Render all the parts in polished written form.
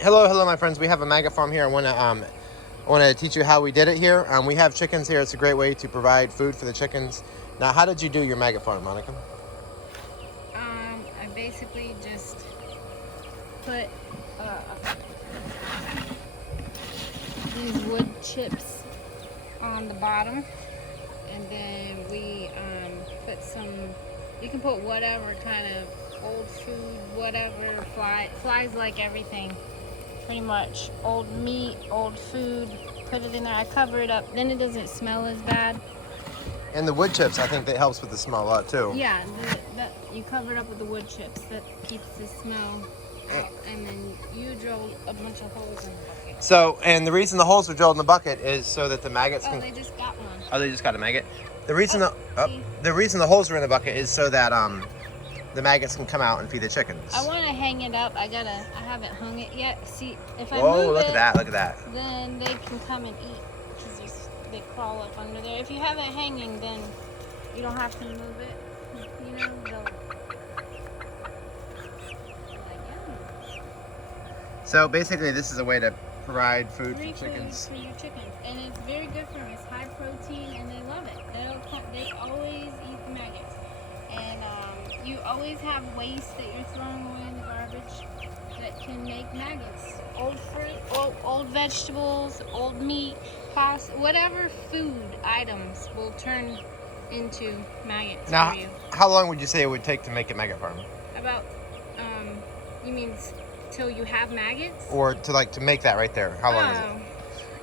Hello, my friends. We have a maggot farm here. I want to teach you how we did it here. We have chickens here. It's a great way to provide food for the chickens. Now, how did you do your maggot farm, Monica? I basically just put these wood chips on the bottom, and then we put some. You can put whatever kind of old food, whatever, flies like everything. Pretty much old meat, old food, put it in there. I cover it up, then it doesn't smell as bad. And the wood chips, I think that helps with the smell a lot too. Yeah, you cover it up with the wood chips. That keeps the smell out. And then you drill a bunch of holes in the bucket. So, and the reason the holes are drilled in the bucket is so that the maggots can... Oh, they just got one. Oh, they just got a maggot? The reason the reason the holes are in the bucket is so that the maggots can come out and feed the chickens. I want to hang it up. I haven't hung it yet. See, if I Whoa, move look it, at that, look at that. Then they can come and eat, because they crawl up under there. If you have it hanging, then you don't have to move it. You know, they'll... So basically, this is a way to provide food for chickens. For your chickens, and it's very good for them. It's high protein, and they love it. They always eat the maggots, and you always have waste that you're throwing away in the garbage that can make maggots. Old fruit, old vegetables, old meat, pasta, whatever food items will turn into maggots Now, for you. how long would you say it would take to make a maggot farm? About, you mean till you have maggots? Or to make that right there? How long is it?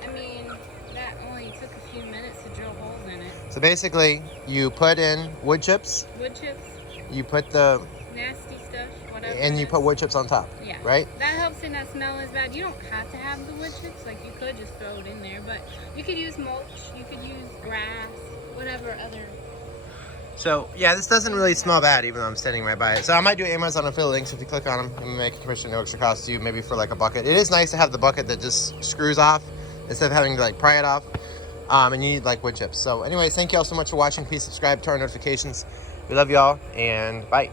I mean, that only took a few minutes to drill holes in it. So basically, you put in wood chips. Wood chips. You put the... Nasty stuff, whatever. And you put wood chips on top. Yeah. Right? That helps it not smell as bad. You don't have to have the wood chips. Like, you could just throw it in there. But you could use mulch. You could use grass. Whatever other... So, yeah, this doesn't really smell bad, even though I'm standing right by it. So I might do Amazon affiliate links. If you click on them, I'm going to make a commission, no extra cost to you, maybe for like a bucket. It is nice to have the bucket that just screws off instead of having to like pry it off. And you need like wood chips. So anyways, thank you all so much for watching. Please subscribe, turn on notifications. We love y'all, and bye.